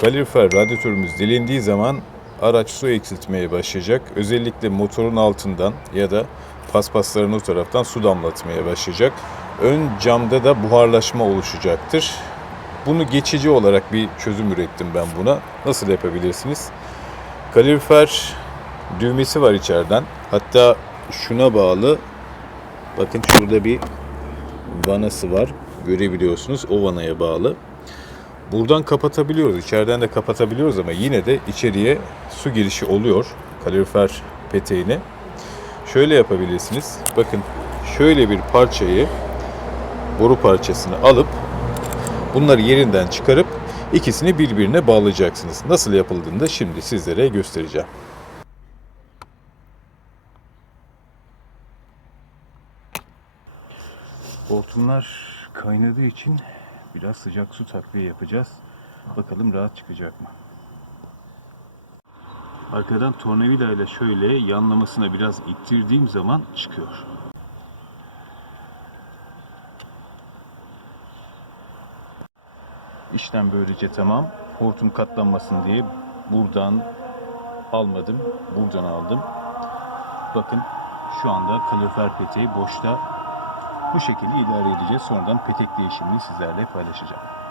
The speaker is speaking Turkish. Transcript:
Kalorifer radyatörümüz delindiği zaman araç su eksiltmeye başlayacak. Özellikle motorun altından ya da paspasların o taraftan su damlatmaya başlayacak. Ön camda da buharlaşma oluşacaktır. Bunu geçici olarak bir çözüm ürettim ben buna. Nasıl yapabilirsiniz? Kalorifer düğmesi var içeriden. Hatta şuna bağlı. Bakın şurada bir vanası var. Görebiliyorsunuz. O vanaya bağlı. Buradan kapatabiliyoruz. içeriden de kapatabiliyoruz ama yine de içeriye su girişi oluyor. Kalorifer peteğine. Şöyle yapabilirsiniz. Bakın şöyle bir parçayı boru parçasını alıp bunları yerinden çıkarıp ikisini birbirine bağlayacaksınız. Nasıl yapıldığını da şimdi sizlere göstereceğim. Hortumlar kaynadığı için biraz sıcak su takviye yapacağız. Bakalım rahat çıkacak mı? Arkadan tornavida ile şöyle yanlamasına biraz ittirdiğim zaman çıkıyor. İşlem böylece tamam. Hortum katlanmasın diye buradan almadım. Buradan aldım. Bakın şu anda kalorifer peteği boşta. Bu şekilde idare edeceğiz. Sonradan petek değişimini sizlerle paylaşacağım.